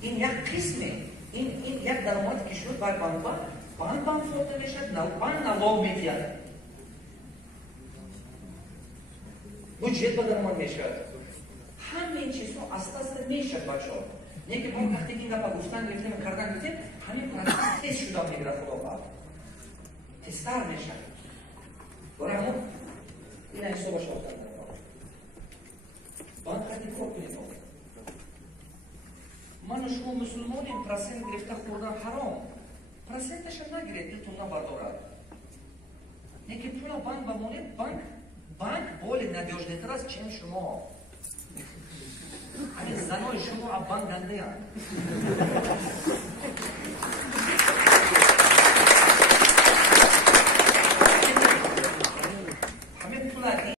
این یک قسمه این یک درآمد کشور بر بانک فوت میشد بانک نواب میدید بودجت به درآمد میشد همه این چیزها اساس میشد بچه‌ها نه که ما وقتی این گپا گفتن گفتیم کردن گفتیم همین پرانتز تست شده میگیره خدا با تستر میشه برای همون این حساب شد بانک خیلی کار کنید من و شما مسلمانیم پرسنت گرفته خوردن حرام پرسنتش نگیرید دلتون نبردارد نه که پول بانک بمونه بانک بولی ندیوژنیتر از چین شما همین زنای شما بانک گنده هست